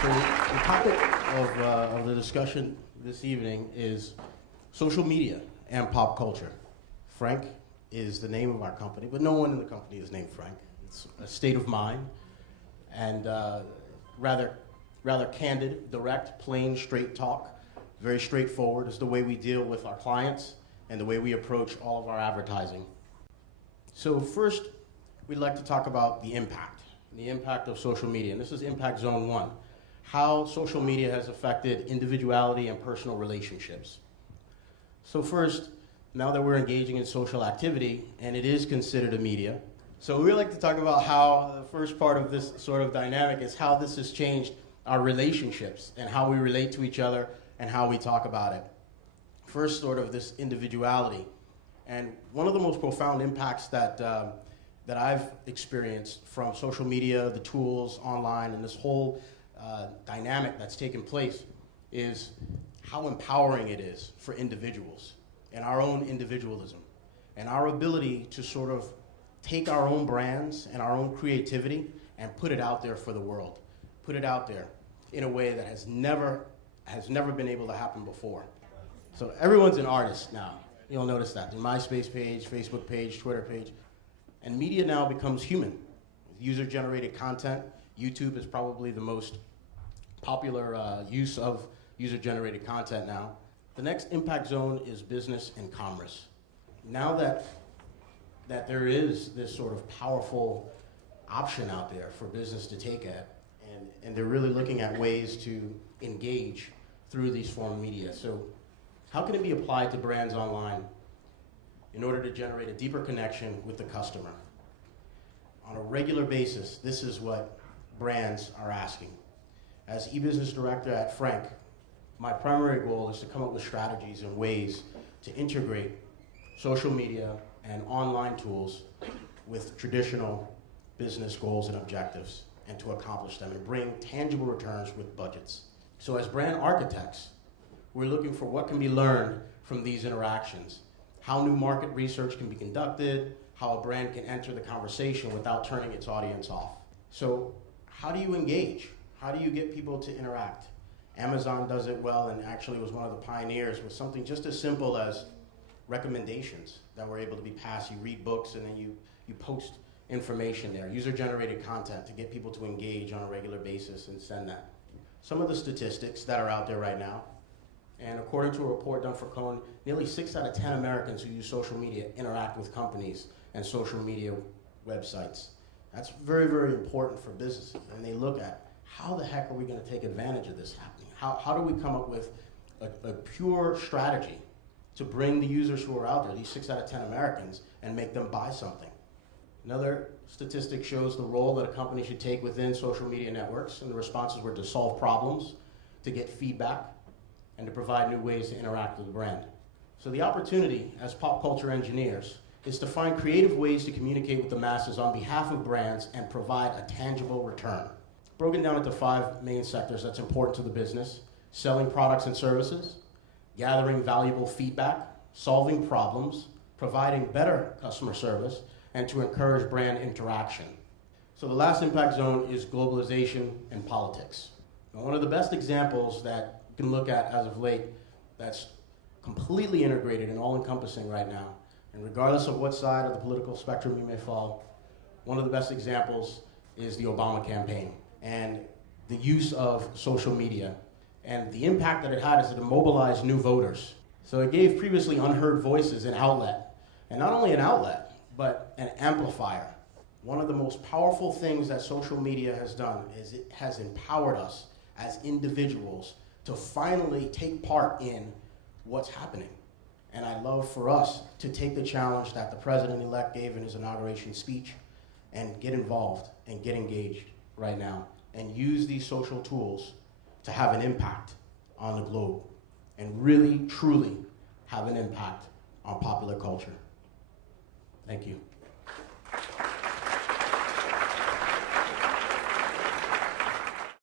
So the topic of the discussion this evening is social media and pop culture. Frank is the name of our company, but no one in the company is named Frank. It's a state of mind, and rather candid, direct, plain, straight talk. Very straightforward is the way we deal with our clients and the way we approach all of our advertising. So first, we'd like to talk about the impact of social media. And this is Impact Zone 1, how social media has affected individuality and personal relationships. So first, now that we're engaging in social activity, and it is considered a media, so we'd like to talk about how the first part of this sort of dynamic is how this has changed our relationships and how we relate to each other and how we talk about it. First, sort of this individuality. And one of the most profound impacts that I've experienced from social media, the tools online, and this whole dynamic that's taken place is how empowering it is for individuals and our own individualism and our ability to sort of take our own brands and our own creativity and put it out there for the world, put it out there in a way that has never been able to happen before. So everyone's an artist now. You'll notice that. The MySpace page, Facebook page, Twitter page. And media now becomes human. User-generated content. YouTube is probably the most popular use of user-generated content now. The next impact zone is business and commerce. Now that there is this sort of powerful option out there for business to take at, and they're really looking at ways to engage through these form of media. So how can it be applied to brands online in order to generate a deeper connection with the customer? On a regular basis, this is what brands are asking. As e-business director at Frank, my primary goal is to come up with strategies and ways to integrate social media and online tools with traditional business goals and objectives, and to accomplish them and bring tangible returns with budgets. So as brand architects, we're looking for what can be learned from these interactions, how new market research can be conducted, how a brand can enter the conversation without turning its audience off. So how do you engage? How do you get people to interact? Amazon does it well and actually was one of the pioneers with something just as simple as recommendations that were able to be passed. You read books and then you post information there, user-generated content to get people to engage on a regular basis and send that. Some of the statistics that are out there right now, and according to a report done for Cohen, nearly 6 out of 10 Americans who use social media interact with companies and social media websites. That's very, very important for businesses. And they look at how the heck are we going to take advantage of this happening? How do we come up with a pure strategy to bring the users who are out there, these 6 out of 10 Americans, and make them buy something? Another statistic shows the role that a company should take within social media networks, and the responses were to solve problems, to get feedback, and to provide new ways to interact with the brand. So the opportunity as pop culture engineers is to find creative ways to communicate with the masses on behalf of brands and provide a tangible return. Broken down into 5 main sectors that's important to the business: selling products and services, gathering valuable feedback, solving problems, providing better customer service, and to encourage brand interaction. So the last impact zone is globalization and politics. Now, one of the best examples that you can look at as of late that's completely integrated and all-encompassing right now, and regardless of what side of the political spectrum you may fall, one of the best examples is the Obama campaign and the use of social media and the impact that it had is it mobilized new voters. So it gave previously unheard voices an outlet, and not only an outlet, but an amplifier. One of the most powerful things that social media has done is it has empowered us as individuals to finally take part in what's happening. And I'd love for us to take the challenge that the president-elect gave in his inauguration speech and get involved and get engaged right now and use these social tools to have an impact on the globe and really, truly have an impact on popular culture. Thank you.